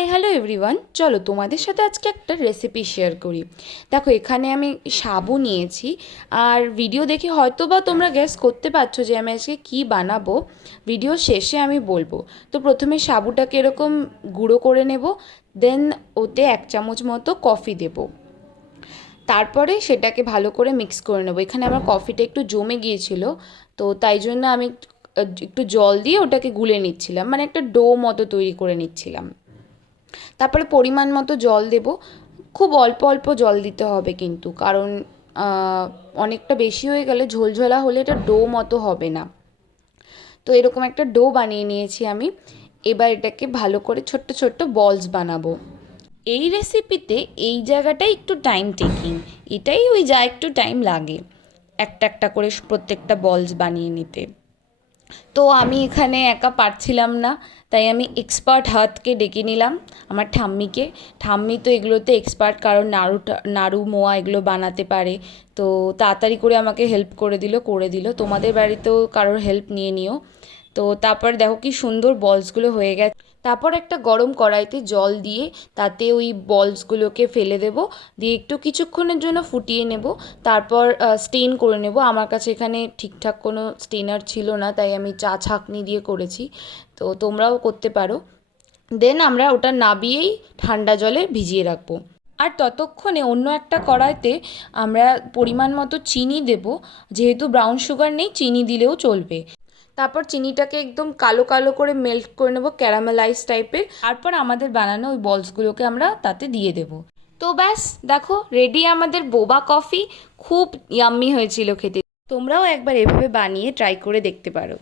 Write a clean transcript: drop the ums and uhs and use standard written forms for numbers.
Hi hello everyone, চলো তোমাদের সাথে আজকে একটা রেসিপি শেয়ার করি। দেখো, এখানে আমি সাবু নিয়েছি। আর ভিডিও দেখে হয়তো বা তোমরা গেস করতে পারছো যে আমি আজকে কী বানাবো। ভিডিও শেষে আমি বলবো। তো প্রথমে সাবুটাকে এরকম গুঁড়ো করে নেব, দেন ওতে 1 চামচ মতো কফি দেবো। তারপরে সেটাকে ভালো করে মিক্স করে নেবো। এখানে আমার কফিটা একটু জমে গিয়েছিল, তো তাই জন্য আমি একটু জল দিয়ে ওটাকে গুলে নিচ্ছিলাম, মানে একটা ডো মতো তৈরি করে নিচ্ছিলাম। তারপরে পরিমাণ মতো জল দেব। খুব অল্প অল্প জল দিতে হবে কিন্তু, কারণ অনেকটা বেশি হয়ে গেলে ঝোলঝোলা হলে এটা ডো মতো হবে না। তো এরকম একটা ডো বানিয়ে নিয়েছি আমি। এবার এটাকে ভালো করে ছোট্ট ছোট্ট বলস বানাবো। এই রেসিপিতে এই জায়গাটাই একটু টাইম টেকিং, এটাই ওই যা একটু টাইম লাগে একটা একটা করে প্রত্যেকটা বলস বানিয়ে নিতে। তো আমি এখানে একা পারছিলাম না, তাই আমি এক্সপার্ট হাতকে ডেকে নিলাম, আমার ঠাম্মিকে। ঠাম্মি তো এগুলোতে এক্সপার্ট, কারণ নাড়ু মোয়া এগুলো বানাতে পারে। তো তাড়াতাড়ি করে আমাকে হেল্প করে দিল। তোমাদের বাড়িতেও কারোর হেল্প নিয়ে নিও। তো তারপর দেখো কি সুন্দর বলসগুলো হয়ে গেছে। তারপর একটা গরম কড়াইতে জল দিয়ে তাতে ওই বলসগুলোকে ফেলে দেব, দিয়ে একটু কিছুক্ষণের জন্য ফুটিয়ে নেব। তারপর স্টেন করে নেব। আমার কাছে এখানে ঠিকঠাক কোনো স্টেনার ছিল না, তাই আমি চা ছাঁকনি দিয়ে করেছি। তো তোমরাও করতে পারো। দেন আমরা ওটা নাবিয়েই ঠান্ডা জলে ভিজিয়ে রাখবো। আর ততক্ষণে অন্য একটা কড়াইতে আমরা পরিমাণ মতো চিনি দেব। যেহেতু ব্রাউন সুগার নেই, চিনি দিলেও চলবে। তারপর চিনিটাকে একদম কালো কালো করে মেল্ট করে নেবো, ক্যারামেলাইজ টাইপের। তারপর আমাদের বানানো ওই বলসগুলোকে আমরা তাতে দিয়ে দেবো। তো ব্যাস, দেখো রেডি আমাদের বোবা কফি। খুব ইয়াম্মি হয়েছিল খেতে। তোমরাও একবার এভাবে বানিয়ে ট্রাই করে দেখতে পারো।